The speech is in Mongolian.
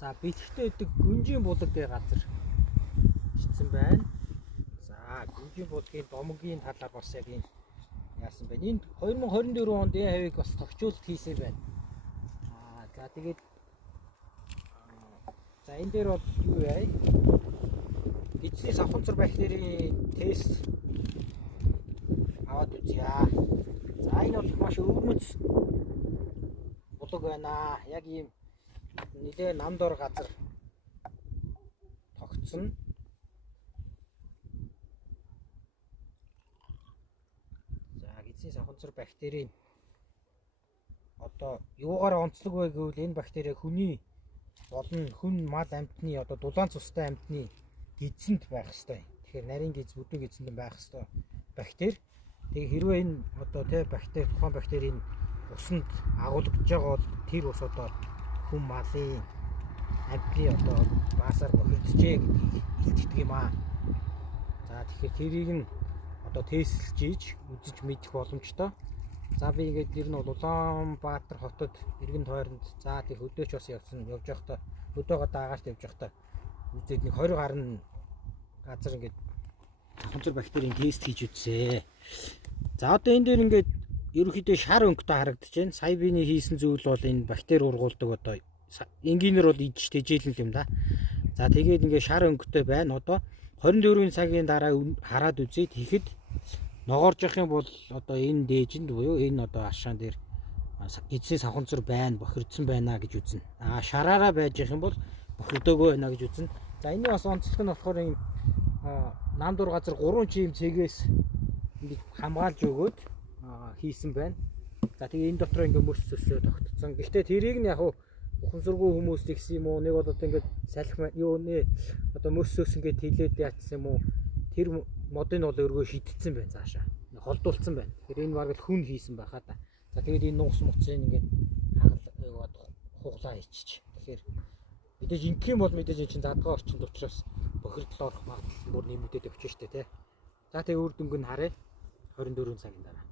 За бэлгтэй өгдөг гүнжийн булаг гэ газар ичсэн байна. За гүнжийн булгийн домгийн талаар бас яг энэ яасан байна. Энд 2024 онд энэ хавийг бас тогтчуулт хийсэн байна. За тэгээд за энэ дээр бол юу вэ? Эцсийн савханцар бактерийн тест аваад үзье. За энэ бол маш өвөрмөц булаг байна. Яг ийм нэлээ намдор газар тогтсон. За эцсийн савханцар бактерийн одоо юугаар онцлог вэ гэвэл энэ бактери хүний болон хүн мал амьтны одоо дулаан цустай амьтны гидсэнд байх ёстой. Тэгэхээр нарийн гиз бүдүүн гидсэнд байх ёстой бактери. Тэгээ хэрвээ энэ одоо бактери тухайн бактерийн усанд агуулгаж байгаа бол тэр ус одоо хүн малын амьтны одоо баасаар бохирджээ гэдгийг илтгэдэг юм аа. За тэгэхээр тэрийг нь одоо тестэлж ийж үзэж мэдэх боломжтой. За би ингээд ер нь Улаанбаатар хотод иргэн тойронд за тэг хөдөөч бас явж байхдаа хөдөөгөө даагаарт явж байхдаа үзээд нэг 20 гаруй газар ингээд савханцар бактерийн тест хийж үзье. За одоо энэ дээр ингээд ерөнхийдөө шар өнгөтэй харагдаж байна. Сая биний хийсэн зүйл бол энэ бактери ургуулдаг одоо энгийнэр бол идэж тэжээлэн юм да. За тэгээд ингээд шар өнгөтэй байна. Одоо 24 цагийн дараа хараад үзээд ихэд ногоорж явах юм бол одоо энэ дээжинд буюу энэ одоо ашаан дээр эцсийн савханцар байна, бохирдсан байна гэж үзнэ. Шараараа байж явах юм бол бохирдоогүй байна гэж үзнэ. За энэ бас онцлог нь болохоор энэ намдуур газар 3 чим цэгээс ингэ хамгаалж өгөөд хийсэн байна. За тэгээ энэ дотор ингээ мөс өсөө тогтцсон. Гэхдээ тэрийг нь яг ухамсаргүй хүмүүс тэгсэн юм уу? Нэг бол одоо ингээ салхи юу нэ одоо мөс өс ингээ тэлээд яатсан юм уу? Тэр модыг бол өргөө шидсэн байна цаашаа. Холдуулсан байна. Тэгэхээр энэ баг л хүн хийсэн байхаа да. За тэгээд энэ нуус муцыг ингээ хуглаа ичиж. Тэгэхээр мэдээж ингэх юм бол мэдээж энэ чинь задгаа орчинд учраас бохирдол орох магадлал бүр нэмэгдээд өгч штэ тий. За тэгээ үр дүнг нь харъя 24 цагийн дараа.